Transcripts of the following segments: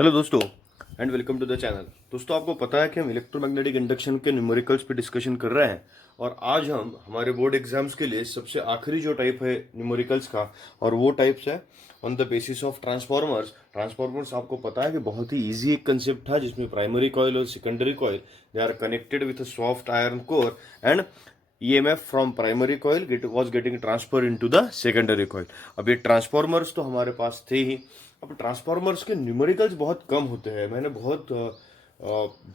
Hello दोस्तों and welcome to the channel. दोस्तों आपको पता है कि हम इलेक्ट्रोमैग्नेटिक इंडक्शन के न्यूमेरिकल्स पे डिस्कशन कर रहे हैं और आज हम हमारे बोर्ड एग्जाम्स के लिए सबसे आखिरी जो टाइप है न्यूमेरिकल्स का और वो टाइप्स है on the basis of transformers. Transformers आपको पता है कि बहुत ही इजी एक कंसेप्ट था जिसमें प्राइमरी कॉइल और secondary coil they are connected with a soft iron core and EMF from primary coil was getting transfer into the secondary coil। अब ये ट्रांसफॉर्मर्स तो हमारे पास थे ही। अब ट्रांसफॉर्मर्स के न्यूमेरिकल्स बहुत कम होते हैं। मैंने बहुत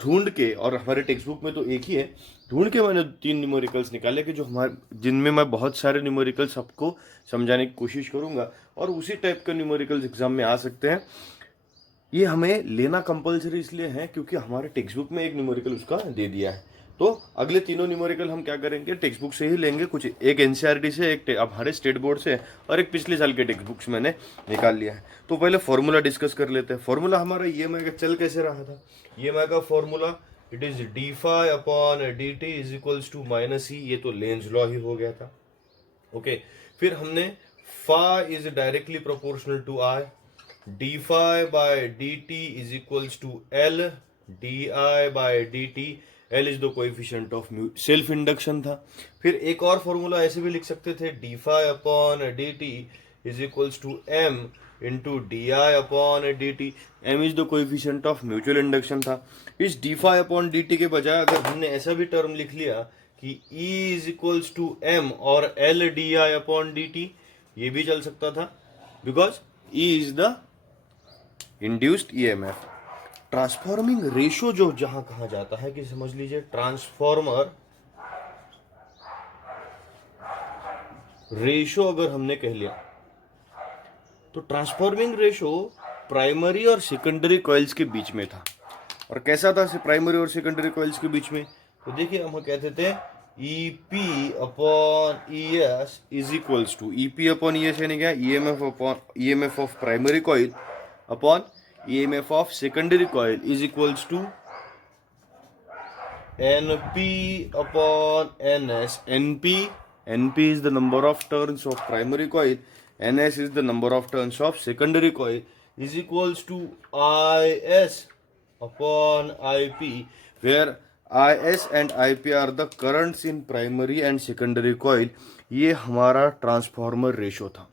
ढूंढ के, और हमारे टेक्स्ट बुक में तो एक ही है, ढूंढ के मैंने 3 न्यूमेरिकल्स निकाले कि जो हमारे जिनमें मैं बहुत सारे न्यूमेरिकल्स आपको समझाने की कोशिश करूंगा और उसी टाइप के न्यूमेरिकल्स एग्जाम में आ सकते हैं। ये हमें लेना कंपलसरी इसलिए है क्योंकि हमारे टेक्स्ट बुक में एक न्यूमेरिकल उसका दे दिया है। तो अगले तीनों न्यूमेरिकल हम क्या करेंगे, टेक्स्ट बुक से ही लेंगे। कुछ एक एनसीईआरटी से, एक हमारे स्टेट बोर्ड से और एक पिछले साल के टेक्स्ट बुक से मैंने निकाल लिया है। तो पहले फॉर्मूला डिस्कस कर लेते हैं। फॉर्मूला हमारा ईएमआई का चल कैसे रहा था। ईएमआई का formula it is d phi upon D T is equals to minus e. ये तो लेंज लॉ ही हो गया था। ओके, फिर हमने phi is directly proportional to I, D phi by D T is equals to L D I by D T. L is the coefficient of self induction था। फिर एक और फॉर्मूला ऐसे भी लिख सकते थे, D phi upon D T is equals to M into D I upon D T. M is the coefficient of mutual induction था। इस D phi upon D T के बजाय अगर हमने ऐसा भी टर्म लिख लिया कि E is equals to m और l D I upon D t, ये भी चल सकता था because E is the induced EMF. Transforming ratio जो जहां कहा जाता है कि समझ लीजिए ट्रांसफॉर्मर रेशो अगर हमने कह लिया तो ट्रांसफॉर्मिंग रेशो प्राइमरी और सेकेंडरी कॉइल्स के बीच में था। और कैसा था प्राइमरी और सेकेंडरी कॉइल्स के बीच में, तो देखिए हम कहते थे EP upon ES is equals to, EP upon ES यानी क्या, EMF of primary coil upon EMF of secondary coil is equals to NP upon NS। NP is the number of turns of primary coil, NS is the number of turns of secondary coil, is equals to IS upon IP, where IS and IP are the currents in primary and secondary coil। ये हमारा transformer ratio था।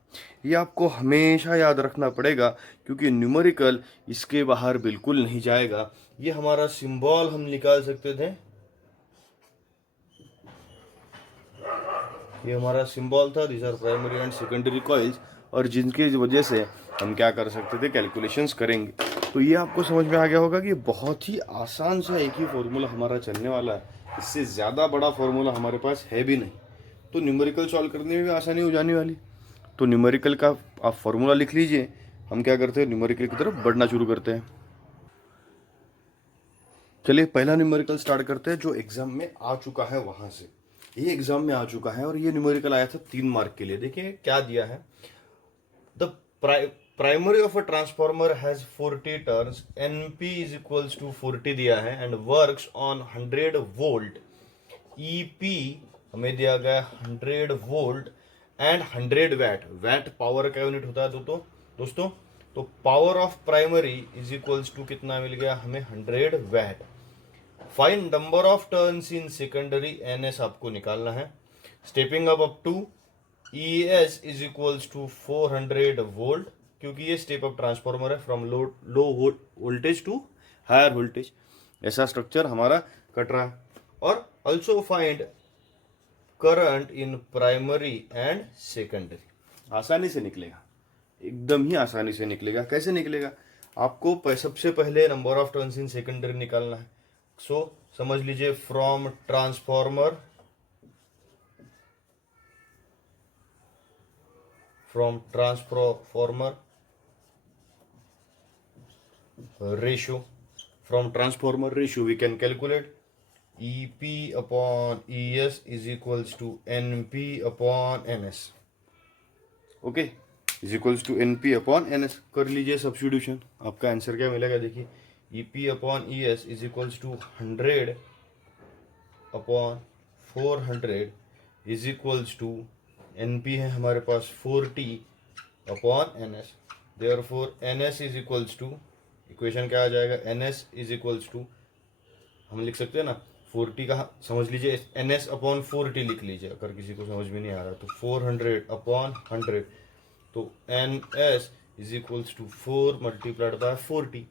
ये आपको हमेशा याद रखना पड़ेगा क्योंकि न्यूमेरिकल इसके बाहर बिल्कुल नहीं जाएगा। ये हमारा सिंबल हम निकाल सकते थे, ये हमारा सिंबल था, this are primary and secondary coils, और जिनकी वजह से हम क्या कर सकते थे, कैलकुलेशंस करेंगे। तो ये आपको समझ में आ गया होगा कि बहुत ही आसान सा एक ही फॉर्मूला हमारा चलने वाला है। इससे ज़्यादा बड़ा फॉर्मूला हमारे पास है भी नहीं, तो न्यूमेरिकल सॉल्व करने में भी आसानी हो जाने वाली। तो न्यूमेरिकल का आप फॉर्मूला लिख लीजिए। हम क्या करते हैं, न्यूमेरिकल की तरफ बढ़ना शुरू करते हैं। चलिए पहला न्यूमेरिकल स्टार्ट करते हैं जो एग्जाम में आ चुका है वहां से। ये एग्जाम में आ चुका है और ये न्यूमेरिकल आया था 3 मार्क के लिए। देखिए क्या दिया है, the primary of a transformer has 40 turns, NP is equals to 40 दिया है and works on 100 volt. EP हमें दिया गया 100 volt and 100 watt. Watt power का यूनिट होता है दोस्तों। तो power of primary is equals to कितना मिल गया हमें, 100 watt. Find number of turns in secondary, NS आपको निकालना है। Stepping up to ES is equals to 400 volt, क्योंकि ये स्टेप अप ट्रांसफॉर्मर है from low voltage to higher voltage. ऐसा स्ट्रक्चर हमारा कट रहा है। और also find current in primary and secondary. आसानी से निकलेगा, एकदम ही आसानी से निकलेगा। कैसे निकलेगा, आपको सबसे पहले number of turns in secondary निकालना है। सो समझ लीजिए from transformer ratio we can calculate EP upon ES is equals to NP upon NS। Okay, is equals to NP upon NS। कर लीजिए सब्स्टिट्यूशन, आपका आंसर क्या मिलेगा, देखिए EP upon ES is equals to 100 upon 400 is equals to NP है हमारे पास 40 upon NS। Therefore NS is equals to equation क्या आ जाएगा, N S is equals to, हम लिख सकते हैं ना 40 का, समझ लीजिए एन एस अपॉन 40 लिख लीजिए अगर किसी को समझ में नहीं आ रहा तो 400 अपॉन 100, तो N S is equals to 4 multiplied by 40,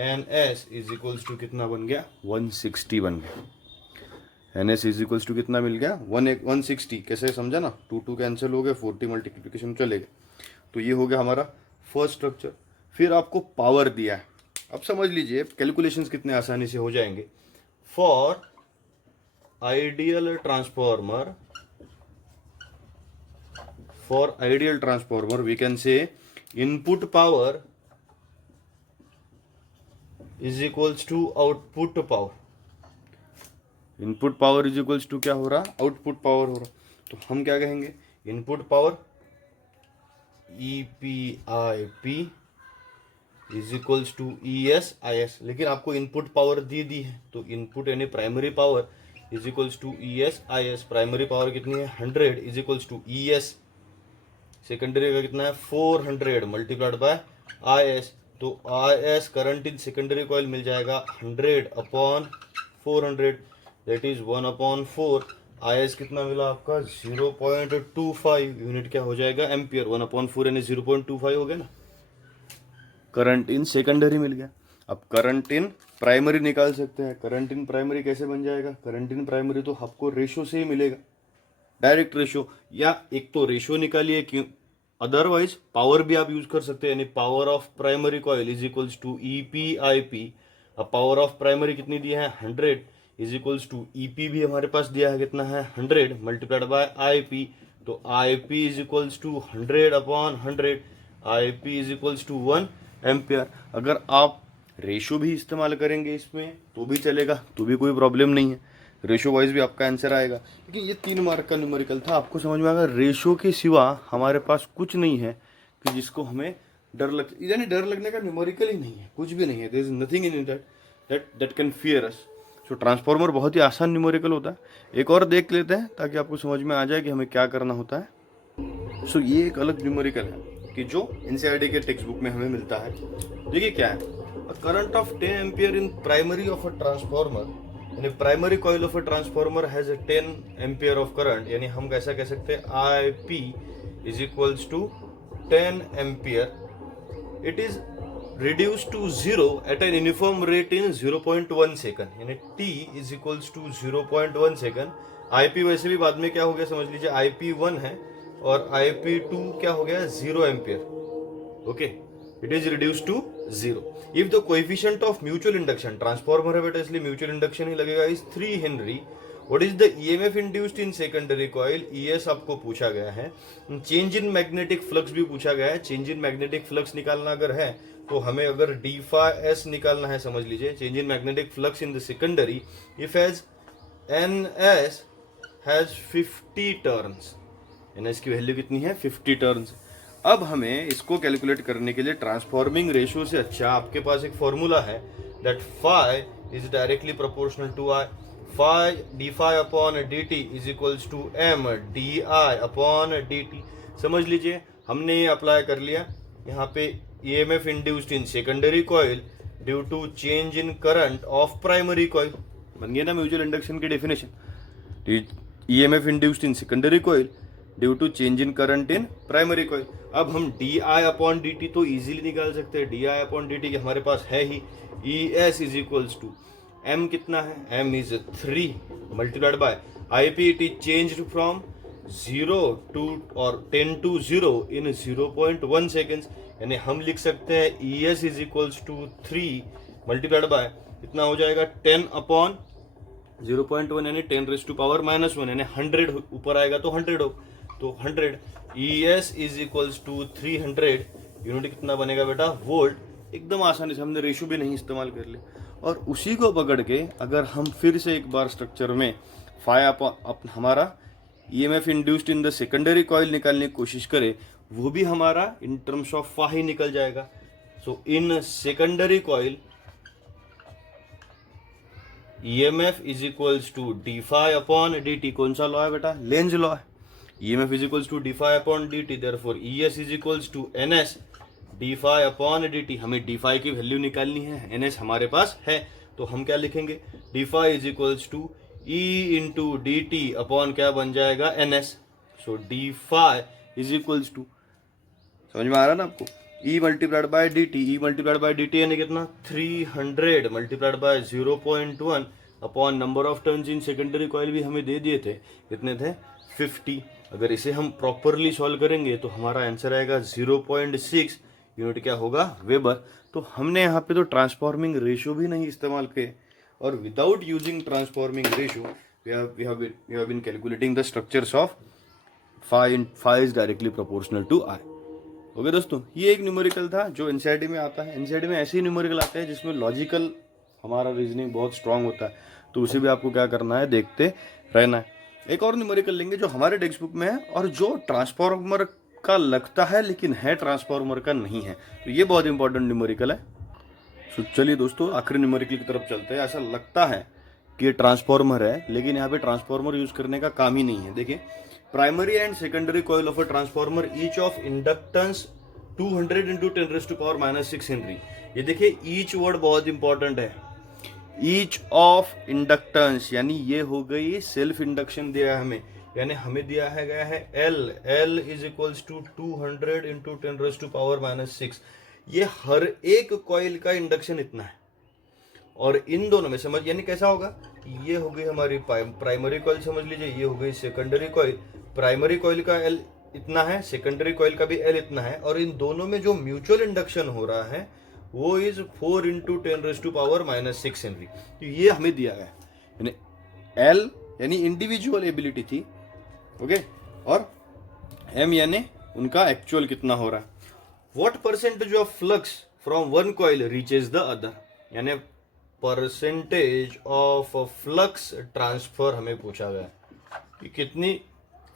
N S is equals to कितना बन गया, 160 बन गया। N S is equals to कितना मिल गया, 160। कैसे समझा ना, 2 कैंसिल हो गए, 40 मल्टीप्लिकेशन चलेगा। तो ये हो गया हमारा फर्स्ट स्ट्रक्चर। फिर आपको पावर दिया है, अब समझ लीजिए कैलकुलेशंस कितने आसानी से हो जाएंगे। For ideal transformer we can say input power is equals to output power. Input power is equals to क्या हो रहा, आउटपुट पावर हो रहा। तो हम क्या कहेंगे, input power EPIP is equals to ESIS। लेकिन आपको इनपुट पावर दी है, तो इनपुट यानी primary power is equals to ESIS। Primary power कितनी है 100 is equals to ES। Secondary का कितना है 400 मल्टीप्लाइड बाय IS। तो IS current in secondary coil मिल जाएगा 100 अपॉन 400, दैट इज 1/4। IS कितना मिला आपका 0.25 यूनिट, क्या हो जाएगा एम्पियर। 1/4 यानी 0.25 हो गया ना। करंट इन सेकेंडरी मिल गया। अब करंट इन प्राइमरी निकाल सकते हैं। करंट इन प्राइमरी कैसे बन जाएगा, करंट इन प्राइमरी तो आपको रेशो से ही मिलेगा, डायरेक्ट रेशो, या एक तो रेशो निकालिए, क्यों, अदरवाइज पावर भी आप यूज कर सकते हैं, यानी power of primary coil is equals to EPIP। अब पावर ऑफ प्राइमरी कितनी दी है 100 इज इक्वल्स टू EP भी हमारे पास दिया है कितना है 100 मल्टीप्लाइड बाय IP। तो IP is equals to 100 upon 100, IP is equals to 1 ampere. अगर आप रेशो भी इस्तेमाल करेंगे इसमें तो भी चलेगा, तो भी कोई प्रॉब्लम नहीं है, रेशो वाइज भी आपका आंसर आएगा। लेकिन ये 3 मार्क का न्यूमेरिकल था, आपको समझ में आएगा रेशो के सिवा हमारे पास कुछ नहीं है कि जिसको हमें डर लग, यानी डर लगने का न्यूमेरिकल ही नहीं है, कुछ भी नहीं है, there is nothing in that can fear us. So transformer बहुत ही आसान न्यूमेरिकल होता है। एक और देख लेते हैं ताकि आपको समझ में आ जाए कि हमें क्या करना होता है। सो ये एक अलग न्यूमेरिकल है कि जो NCERT के टेक्स्ट बुक में हमें मिलता है। देखिए क्या है, current of 10 ampere in primary of a transformer, यानी primary coil of a transformer has a 10 ampere of current, यानी हम कैसा कह सकते हैं IP is equals to 10 ampere. It is reduced to 0 at an uniform rate in 0.1 second, यानी T is equals to 0.1 second. IP वैसे भी बाद में क्या हो गया समझ लीजिए, IP1 है और IP2 क्या हो गया 0 ampere. Okay, it is reduce to 0 if the coefficient of mutual induction, transformer है बेटा इसलिए म्यूचुअल इंडक्शन ही लगेगा, is 3 henry. What is the EMF induced in secondary coil, ES आपको पूछा गया है। चेंज इन मैग्नेटिक फ्लक्स भी पूछा गया है। चेंज इन मैग्नेटिक फ्लक्स निकालना अगर है तो हमें अगर d∅s निकालना है, समझ लीजिए change in magnetic flux in the secondary if as NS has 50 turns, NS की वैल्यू कितनी है 50 टर्न्स। अब हमें इसको कैलकुलेट करने के लिए ट्रांसफॉर्मिंग रेशियो से अच्छा आपके पास एक फॉर्मूला है, that phi is directly proportional to I। phi d∅ upon dt is equals to m di upon dt। समझ लीजिए हमने ये अप्लाई कर लिया। यहाँ पे EMF induced in secondary coil due to change in current of primary coil, बन गया ना म्यूचुअल इंडक्शन की definition. EMF induced in secondary coil due to change in current in primary coil. अब हम di अपॉन dt तो easily निकाल सकते हैं, di अपॉन dt हमारे पास है ही। ES is equals to m कितना है, m is 3 multiplied by IP, it is changed from 0 to और 10 टू 0 इन 0.1 सेकेंड्स, यानी हम लिख सकते हैं ES is equals to 3 multiplied by इतना हो जाएगा 10 अपॉन 0.1 यानी 10 रेज़ टू पावर -1, यानी 100 ऊपर आएगा तो 100 हो, तो 100 ES is equals to 300 unit कितना बनेगा बेटा वोल्ट। एकदम आसानी से हमने रेशो भी नहीं इस्तेमाल कर लिया। और उसी को पकड़ के अगर हम फिर से एक बार स्ट्रक्चर में हमारा EMF induced in the secondary coil निकालने की कोशिश करें, वो भी हमारा इन टर्म्स ऑफ phi ही निकल जाएगा। So in secondary coil EMF is equals to d∅ upon dt, कौन सा लॉ है बेटा, लेंज लॉ है। EMF is equals to d∅ upon dt, therefore ES is equals to NS d phi upon D t, हमें डी फाई की value निकालनी है, एन एस हमारे पास है, तो हम क्या लिखेंगे, d phi is equals to e into d t upon क्या बन जाएगा, N s. So d phi is equals to, समझ में आ रहा ना आपको, e multiplied by D t, e multiplied by D t यानी कितना 300 multiplied by 0.1 upon number of turns in secondary coil भी हमें दे दिए थे, कितने थे 50। अगर इसे हम प्रॉपरली सॉल्व करेंगे तो हमारा आंसर आएगा 0.6 यूनिट क्या होगा, वेबर। तो हमने यहाँ पे तो ट्रांसफॉर्मिंग रेशियो भी नहीं इस्तेमाल किए, और without using transforming ratio we have been calculating the structures of phi is directly proportional to I। Okay दोस्तों, ये एक न्यूमेरिकल था जो एनसीईआरटी में आता है। एनसीईआरटी में ऐसे ही न्यूमेरिकल आते हैं जिसमें लॉजिकल हमारा रीजनिंग बहुत स्ट्रांग होता है, तो उसे भी आपको क्या करना है, देखते रहना है। एक और न्यूमेरिकल लेंगे जो हमारे टेक्स्ट बुक में है और जो ट्रांसफॉर्मर का लगता है लेकिन है ट्रांसफॉर्मर का नहीं है, तो ये बहुत इंपॉर्टेंट न्यूमेरिकल है। तो चलिए दोस्तों, आखिरी न्यूमेरिकल की तरफ चलते हैं। ऐसा लगता है कि ये ट्रांसफॉर्मर है, लेकिन यहाँ पे ट्रांसफॉर्मर यूज करने का काम ही नहीं है। देखिए, primary and secondary coil of a transformer each of inductance 200 into 10⁻⁻6 Henry. ये देखिए, ईच वर्ड बहुत इंपॉर्टेंट है, ईच ऑफ इंडक्टेंस, यानी ये हो गई सेल्फ इंडक्शन दिया है हमें, यानी हमें दिया है गया है L is equals to 200 into 10⁻⁻6। ये हर एक कॉइल का इंडक्शन इतना है, और इन दोनों में समझ, यानी कैसा होगा, ये हो गई हमारी प्राइमरी कॉइल, समझ लीजिए, ये हो गई सेकेंडरी कॉइल। प्राइमरी कॉइल का एल इतना है, सेकेंडरी कॉइल का भी एल इतना है, और इन दोनों में जो म्यूचुअल इंडक्शन हो रहा है वो इज 4 इंटू 10⁻⁻6 हेनरी। तो ये हमें दिया गया, यानी एल यानी इंडिविजुअल एबिलिटी थी, ओके, और एम यानी उनका एक्चुअल कितना हो रहा है। What percentage of flux from one coil reaches the other, यानी परसेंटेज ऑफ फ्लक्स ट्रांसफर हमें पूछा गया कि कितनी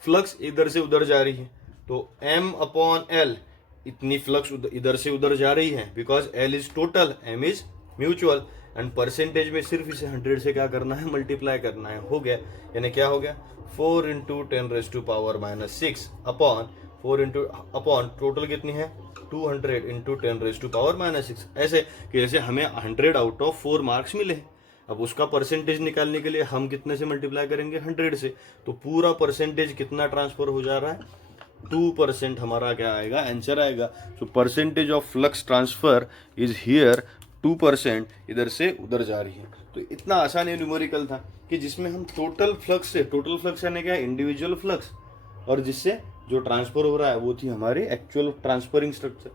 फ्लक्स इधर से उधर जा रही है, तो m अपॉन एल, इतनी फ्लक्स इधर से उधर जा रही है, because L is total, M is mutual, and percentage में सिर्फ इसे 100 से क्या करना है, मल्टीप्लाई करना है, हो गया, यानी क्या हो गया, 4 into 10⁻⁻6 upon 4 into upon total कितनी है 200 इंटू 10⁻⁻6। ऐसे कि जैसे हमें 100 आउट ऑफ 4 मार्क्स मिले, अब उसका परसेंटेज निकालने के लिए हम कितने से मल्टीप्लाई करेंगे, 100 से, तो पूरा परसेंटेज कितना ट्रांसफर हो जा रहा है, 2% हमारा क्या आएगा, आंसर आएगा। So percentage of flux transfer is here 2%, इधर से उधर जा रही है। तो इतना आसान ये न्यूमेरिकल था कि जिसमें हम टोटल फ्लक्स से, टोटल फ्लक्स यानी क्या, इंडिविजुअल फ्लक्स, और जिससे जो ट्रांसफर हो रहा है वो थी हमारी एक्चुअल ट्रांसफरिंग स्ट्रक्चर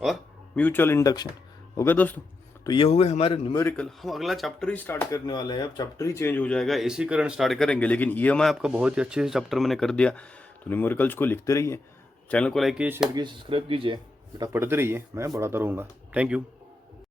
और म्यूचुअल इंडक्शन। ओके दोस्तों, तो ये हुए हमारे न्यूमेरिकल। हम अगला चैप्टर ही स्टार्ट करने वाले हैं, अब चैप्टर ही चेंज हो जाएगा, एसी करंट स्टार्ट करेंगे, लेकिन ईएमआई आपका बहुत ही अच्छे से चैप्टर मैंने कर दिया। तो न्यूमेरिकल्स को लिखते रहिए, चैनल को लाइक कीजिए, शेयर कीजिए, सब्सक्राइब कीजिए, बेटा पढ़ते रहिए, मैं बढ़ाता रहूँगा। Thank you.